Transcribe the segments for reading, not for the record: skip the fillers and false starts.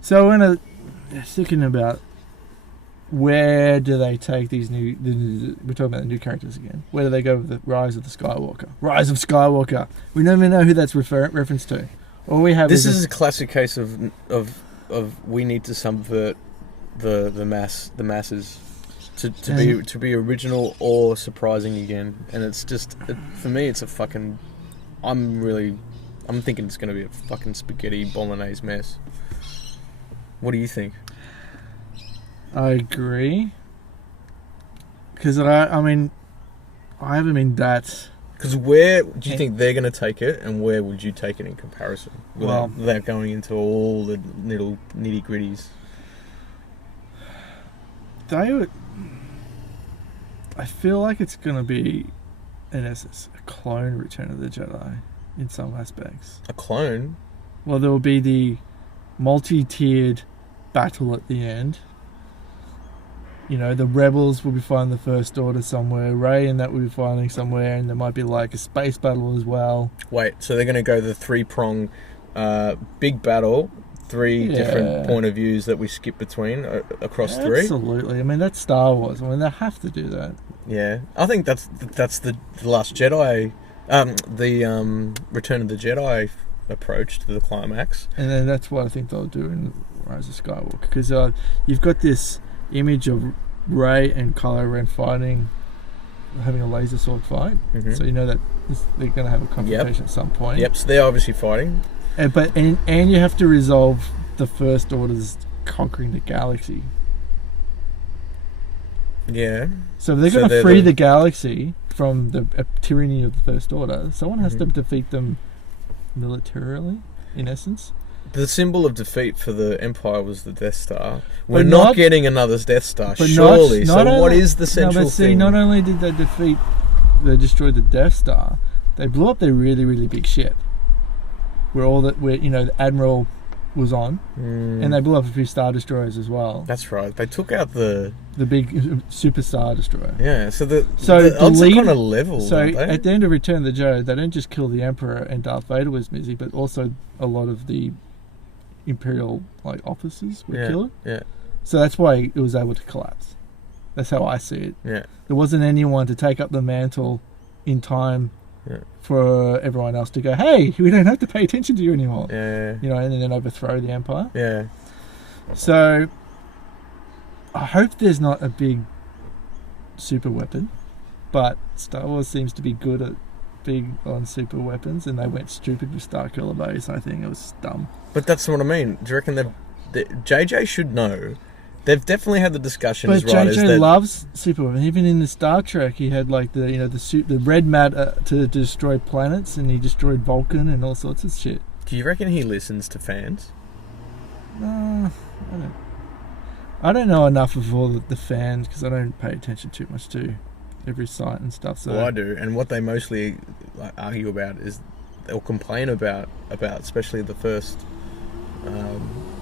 So when thinking about where do they take these we're talking about the new characters again. Where do they go with the Rise of the Skywalker? Rise of Skywalker. We don't even know who that's reference to. All we have This is a classic case of we need to subvert the masses to be original or surprising again, and it's just for me it's a fucking. I'm thinking it's going to be a fucking spaghetti bolognese mess. What do you think? I agree. Because I haven't been that. Because where do you think they're going to take it, and where would you take it in comparison? Without going into all the little nitty gritties. I feel like it's going to be, in essence, a clone Return of the Jedi in some aspects. A clone? Well, there will be the multi-tiered battle at the end. You know, the rebels will be fighting the First Order somewhere. Rey and that will be fighting somewhere, and there might be like a space battle as well. Wait, so they're going to go the three-prong big battle, different point of views that we skip between across three? Absolutely. I mean, that's Star Wars. I mean, they have to do that. Yeah. I think that's the Last Jedi, the Return of the Jedi approach to the climax. And then that's what I think they'll do in Rise of Skywalker. Because you've got this image of Rey and Kylo Ren having a laser sword fight. Mm-hmm. So you know that they're going to have a confrontation at some point. Yep, so they're obviously fighting. And you have to resolve the First Order's conquering the galaxy. Yeah. So if they're going to free the galaxy from the tyranny of the First Order, someone has to defeat them militarily, in essence. The symbol of defeat for the Empire was the Death Star. We're not getting another Death Star, surely. What is the central thing? Not only did they they destroyed the Death Star, they blew up their really, really big ship. Where the Admiral was on, and they blew up a few Star Destroyers as well. That's right. They took out the big Super Star Destroyer. Yeah, so the odds are kind of level. So at the end of Return of the Jedi, they don't just kill the Emperor and Darth Vader was busy, but also a lot of the Imperial officers were killed. Yeah. So that's why it was able to collapse. That's how I see it. Yeah. There wasn't anyone to take up the mantle in time. Yeah. For everyone else to go, hey, we don't have to pay attention to you anymore. Yeah. And then overthrow the Empire. Yeah. So, I hope there's not a big super weapon, but Star Wars seems to be good at big on super weapons, and they went stupid with Starkiller Base. I think it was dumb. But that's what I mean. Do you reckon JJ should know? They've definitely had the discussion. But JJ loves super weapons. Even in the Star Trek, he had the red matter to destroy planets, and he destroyed Vulcan and all sorts of shit. Do you reckon he listens to fans? No, I don't know enough of all the fans because I don't pay attention too much to every site and stuff. So well, I do, and what they mostly argue about is they'll complain about especially the first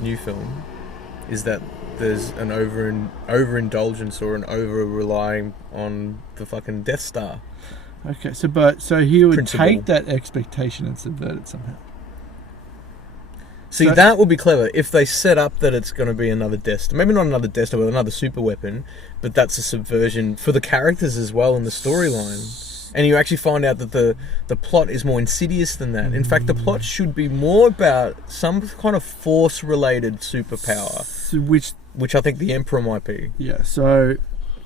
new film, is that there's an overindulgence or an over-relying on the fucking Death Star. Okay, so he would take that expectation and subvert it somehow. See, that would be clever if they set up that it's going to be another Death Star. Maybe not another Death Star with another super weapon, but that's a subversion for the characters as well in the storyline. And you actually find out that the plot is more insidious than that. In fact, the plot should be more about some kind of force-related superpower, which I think the Emperor might be. Yeah, so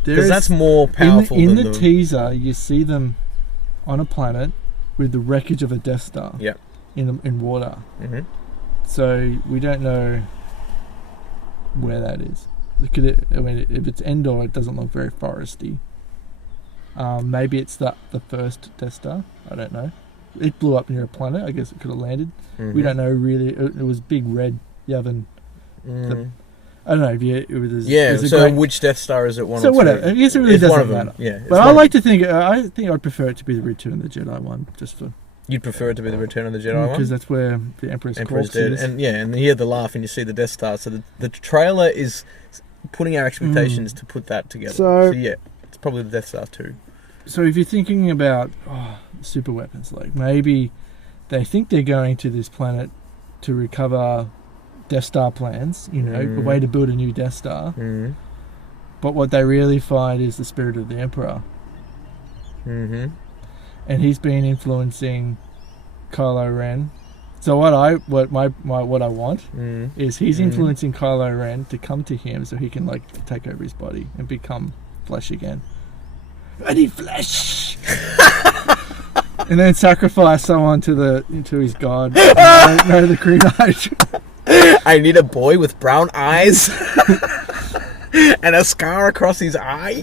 because that's more powerful. In the teaser, you see them on a planet with the wreckage of a Death Star. Yeah. In water. Mm-hmm. So we don't know where that is. If it's Endor, it doesn't look very foresty. Maybe it's the first Death Star. I don't know. It blew up near a planet. I guess it could have landed. Mm-hmm. We don't know really. It was big red Yavin. I don't know. Which Death Star is it? One? So or whatever. Two? I guess it really doesn't matter. Yeah, but I like to think. I think I'd prefer it to be the Return of the Jedi one, just for. You'd prefer it to be the Return of the Jedi one? Because that's where the Emperor's corpse dead. is. And you hear the laugh and you see the Death Star. So the trailer is putting our expectations to put that together. So yeah, it's probably the Death Star too. So if you're thinking about super weapons, maybe they think they're going to this planet to recover Death Star plans, you know, a way to build a new Death Star. Mm. But what they really find is the spirit of the Emperor. Mm-hmm. And he's been influencing Kylo Ren. So what I want is he's influencing Kylo Ren to come to him so he can like take over his body and become flesh again. I need flesh. And then sacrifice someone to his god. No, the Green Eye. I need a boy with brown eyes and a scar across his eye,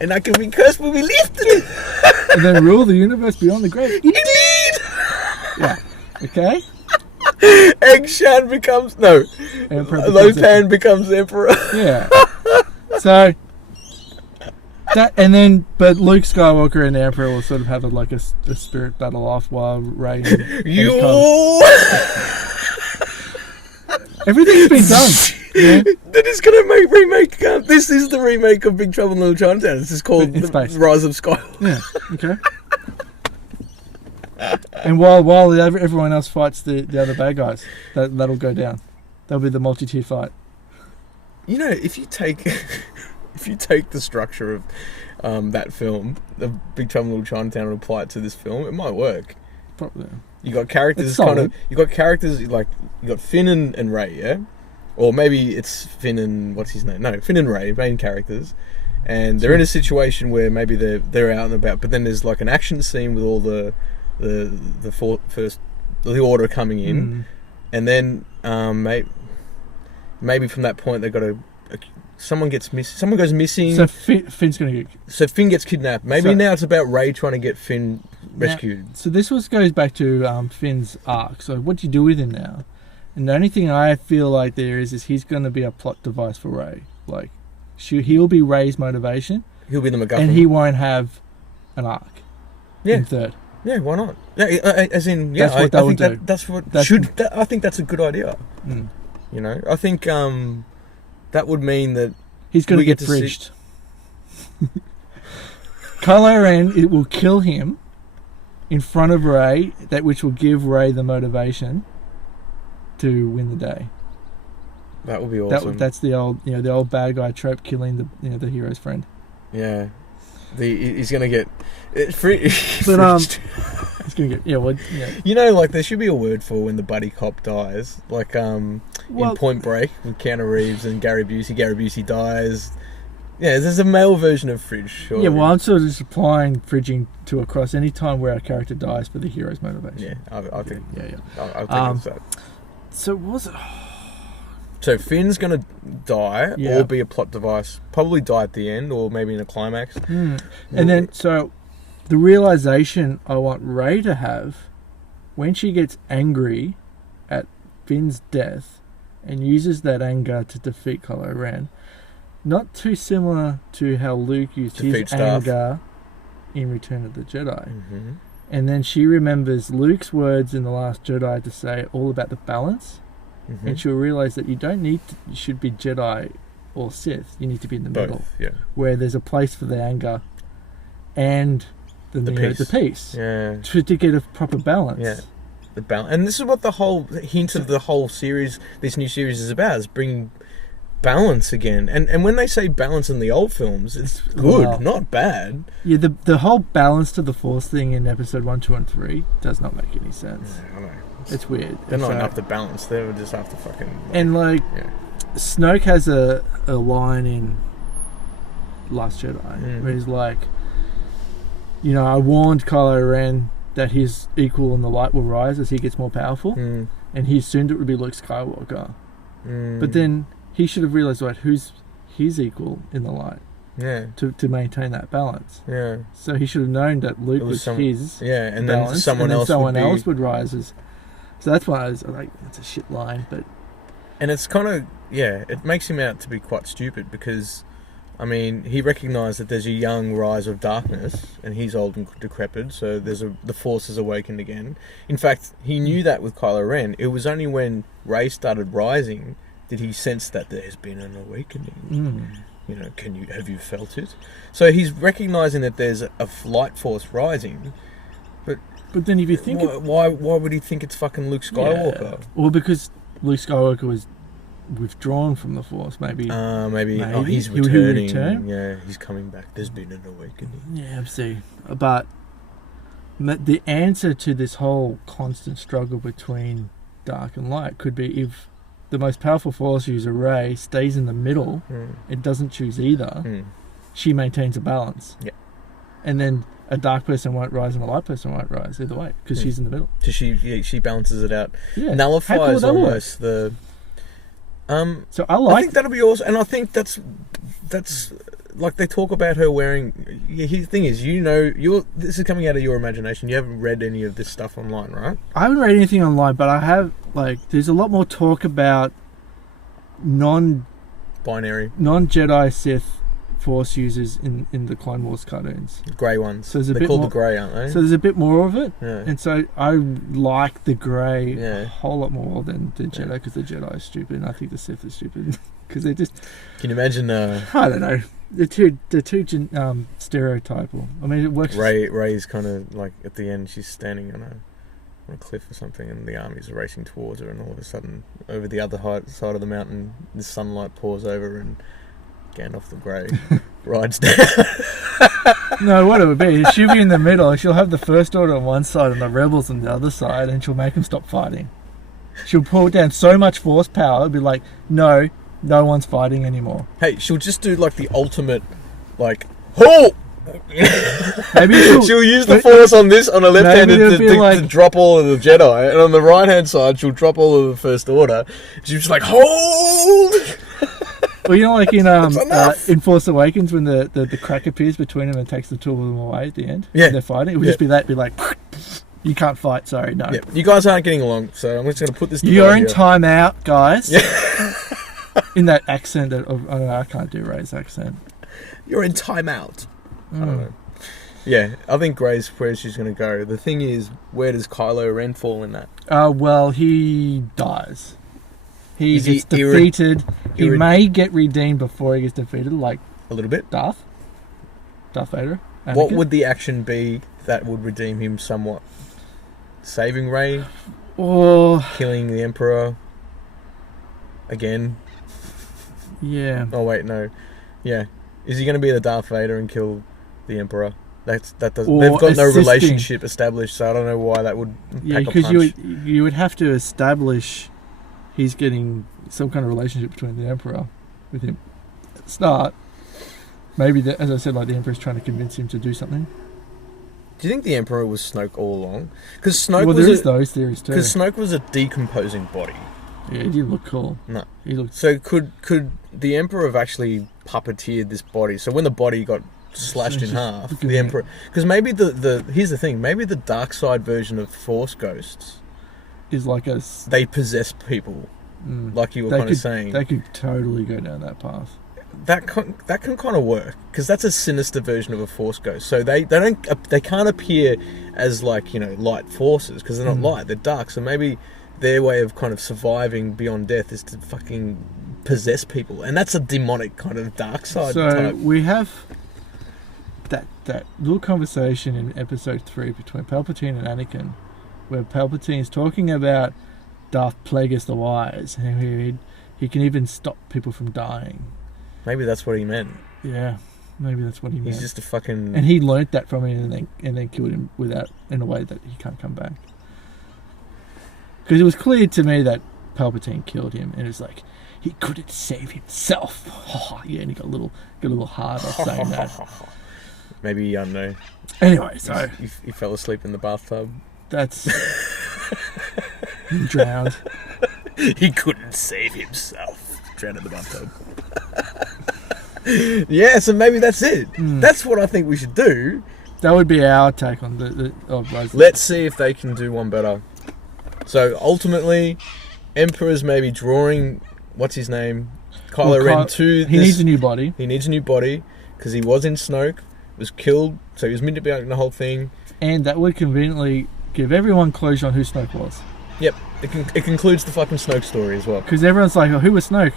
and I can be cursed when we lifted. And then rule the universe beyond the grave. Indeed. Yeah. Okay. Egg-Shan becomes Lopan becomes emperor. Yeah. So but Luke Skywalker and the Emperor will sort of have a spirit battle off while Rey and everything's been done. Yeah. That is going to remake. This is the remake of Big Trouble in Little Chinatown. This is called The Rise of Skywalker. Yeah. Okay. And while everyone else fights the other bad guys, that'll go down. That'll be the multi-tier fight. You know, if you take the structure of that film, the Big Trouble in Little Chinatown, and apply it to this film, it might work. Probably. You got characters like you got Finn and Rey, yeah, or maybe it's Finn and what's his name? No, Finn and Rey, main characters, and they're in a situation where maybe they're out and about, but then there's like an action scene with all the order coming in, and then maybe from that point they've got someone goes missing. So Finn's going to get... So Finn gets kidnapped. Maybe now it's about Rey trying to get Finn rescued. Now, so this goes back to Finn's arc. So what do you do with him now? And the only thing I feel like there is he's going to be a plot device for Rey. Like, he'll be Rey's motivation. He'll be the MacGuffin. And he won't have an arc. Yeah. In third. Yeah, why not? Yeah, as in, yeah, I think I think that's a good idea. Mm. You know, I think that would mean that he's going to get bridged. Kylo Ren, it will kill him in front of Rey, which will give Rey the motivation to win the day. That would be awesome. That's the old bad guy trope, killing the hero's friend. Yeah. He's going to get... He's going to get... Yeah, well... Yeah. You know, like, there should be a word for when the buddy cop dies. Like, in Point Break, with Keanu Reeves and Gary Busey. Gary Busey dies. Yeah, there's a male version of Fridge, sure. Yeah, well, I'm sort of just applying fridging to across any time where a character dies for the hero's motivation. Yeah, I think... Yeah. I think it's that. So, what was it... So Finn's going to die or be a plot device. Probably die at the end or maybe in a climax. And then, so the realization I want Rey to have when she gets angry at Finn's death and uses that anger to defeat Kylo Ren, not too similar to how Luke used his anger in Return of the Jedi. Mm-hmm. And then she remembers Luke's words in The Last Jedi to say all about the balance. Mm-hmm. And she'll realise that you should be Jedi or Sith. You need to be in the middle, where there's a place for the anger and the peace. Yeah, to get a proper balance. Yeah, the balance. And this is what the whole hint of the whole series, this new series, is about: is bring balance again. And when they say balance in the old films, it's good, not bad. Yeah, the whole balance to the Force thing in Episode 1, 2, and 3 does not make any sense. Yeah, I know. It's weird. They're not enough to balance. They would just have to fucking... Snoke has a line in Last Jedi where he's like, I warned Kylo Ren that his equal in the light will rise as he gets more powerful, and he assumed it would be Luke Skywalker. But then he should have realised, who's his equal in the light? Yeah. To maintain that balance. Yeah. So he should have known that Luke was his. Yeah, and balance, then someone else would rise as... So that's why I was like, it's a shit line, but... And it's kind of, it makes him out to be quite stupid because, I mean, he recognised that there's a young rise of darkness and he's old and decrepit, so the Force is awakened again. In fact, he knew that with Kylo Ren. It was only when Rey started rising did he sense that there's been an awakening. Have you felt it? So he's recognising that there's a light force rising, but then if you think... Why would he think it's fucking Luke Skywalker? Yeah. Well, because Luke Skywalker was withdrawn from the Force. Maybe. Oh, he's returning. Return? Yeah, he's coming back. There's been an awakening. Yeah, I see. But the answer to this whole constant struggle between dark and light could be if the most powerful Force user, Rey, stays in the middle and doesn't choose either, she maintains a balance. Yeah. And then a dark person won't rise and a light person won't rise either way because she's in the middle. So she balances it out. Yeah. Nullifies almost the... So I think that'll be awesome. And I think that's like they talk about her wearing... Yeah, the thing is, this is coming out of your imagination. You haven't read any of this stuff online, right? I haven't read anything online, but I have, there's a lot more talk about non-binary, non-Jedi Sith Force users in the Clone Wars cartoons. Grey ones. So they're called the Grey, aren't they? So there's a bit more of it. Yeah. And so I like the Grey a whole lot more than the Jedi because the Jedi is stupid and I think the Sith is stupid because they're just... Can you imagine... I don't know. They're too stereotypal. I mean, it works... Rey's kind of like, at the end, she's standing on a cliff or something and the armies are racing towards her and all of a sudden, over the other side of the mountain, the sunlight pours over and Gandalf the Grey rides down. No, what it would be, she'll be in the middle. She'll have the First Order on one side and the Rebels on the other side, and she'll make them stop fighting. She'll pull down so much force power, it'll be like, no one's fighting anymore. Hey, she'll just do like the ultimate, like, halt! Maybe she'll use the force on a left hand to drop all of the Jedi, and on the right hand side she'll drop all of the First Order. She's just like, hold! Well, like in Force Awakens when the crack appears between them and takes the two of them away at the end. Yeah. And they're fighting. It would just be like, you can't fight, sorry, no. Yeah. You guys aren't getting along, so I'm just going to put this... You're in timeout, guys. Yeah. In that accent I don't know, I can't do Rey's accent. You're in timeout. I don't know. Yeah, I think Grey's where she's going to go. The thing is, where does Kylo Ren fall in that? Well, he dies. He gets defeated. He may get redeemed before he gets defeated, like... A little bit? Darth Vader. Anakin. What would the action be that would redeem him somewhat? Saving Rey? Or... Killing the Emperor? Again? Yeah. Oh, wait, no. Yeah. Is he going to be the Darth Vader and kill the Emperor? That doesn't... They've got no relationship established, so I don't know why that would pack a punch. Yeah, because you would have to establish... He's getting some kind of relationship between the Emperor with him at the start. Maybe, as I said, the Emperor's trying to convince him to do something. Do you think the Emperor was Snoke all along? Because Snoke those theories too. Because Snoke was a decomposing body. Yeah, he didn't look cool. No. He looked... So could the Emperor have actually puppeteered this body? So when the body got slashed in half, the Emperor... Because maybe here's the thing. Maybe the dark side version of Force Ghosts... is like a... They possess people, like you were kind of saying. They could totally go down that path. That can kind of work because that's a sinister version of a Force Ghost. So they can't appear as light forces because they're not light, they're dark. So maybe their way of kind of surviving beyond death is to fucking possess people, and that's a demonic kind of dark side. So we have that little conversation in episode 3 between Palpatine and Anakin, where Palpatine's talking about Darth Plagueis the Wise, and he can even stop people from dying. Maybe that's what he meant. Yeah, maybe that's what he meant. He's just a fucking... And he learnt that from him and then killed him in a way that he can't come back. Because it was clear to me that Palpatine killed him, and it was like, he couldn't save himself. Oh, yeah, and he got a little hard off saying that. Maybe, I don't know. Anyway, so... He fell asleep in the bathtub. That's... He drowned. He couldn't save himself. Drowned in the bathtub. Yeah, so maybe that's it. That's what I think we should do. That would be our take on Let's see if they can do one better. So ultimately, Emperor's maybe drawing what's his name, Kylo Ren to. He needs a new body. He needs a new body because he was in Snoke, was killed, so he was meant to be out in the whole thing. And that would conveniently give everyone closure on who Snoke was. Yep, it concludes the fucking Snoke story as well. Because everyone's like, oh, who was Snoke?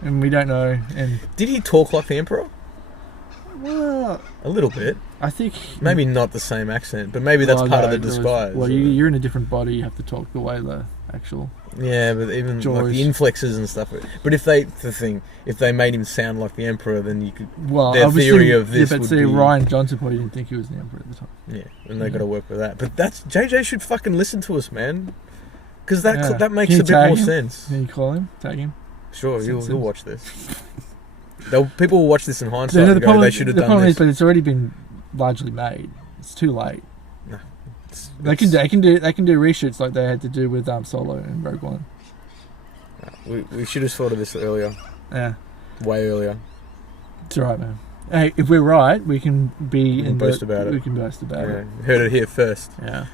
And we don't know. And did he talk like the Emperor? Well, a little bit. I think maybe not the same accent, but maybe that's part of the disguise. You're in a different body. You have to talk the way the actual. Yeah, but even like the inflexes and stuff. But if they made him sound like the Emperor, then you could. Well, their theory of this but would see, be Ryan Johnson probably didn't think he was the Emperor at the time. Yeah, and they got to work with that. But that's JJ should fucking listen to us, man, because that makes a bit more sense. Can you call him? Tag him. Sure, he'll watch this. People will watch this in hindsight and go, they should have done this. The problem is, but it's already been largely made. It's too late. No, they can do reshoots like they had to do with Solo and Rogue One. We should have thought of this earlier. Yeah, way earlier. It's alright, man. Hey, if we're right, we can boast about it. We can boast about it. Heard it here first. Yeah.